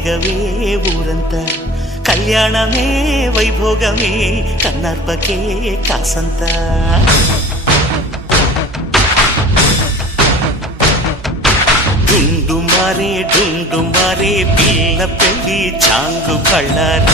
రేగవే ఊరంతా కళ్యాణమే వైభోగమే కన్నార్పకే కాసంత డుండు మారే పిల్ల పెళ్ళి చాంగు కళ్ళారి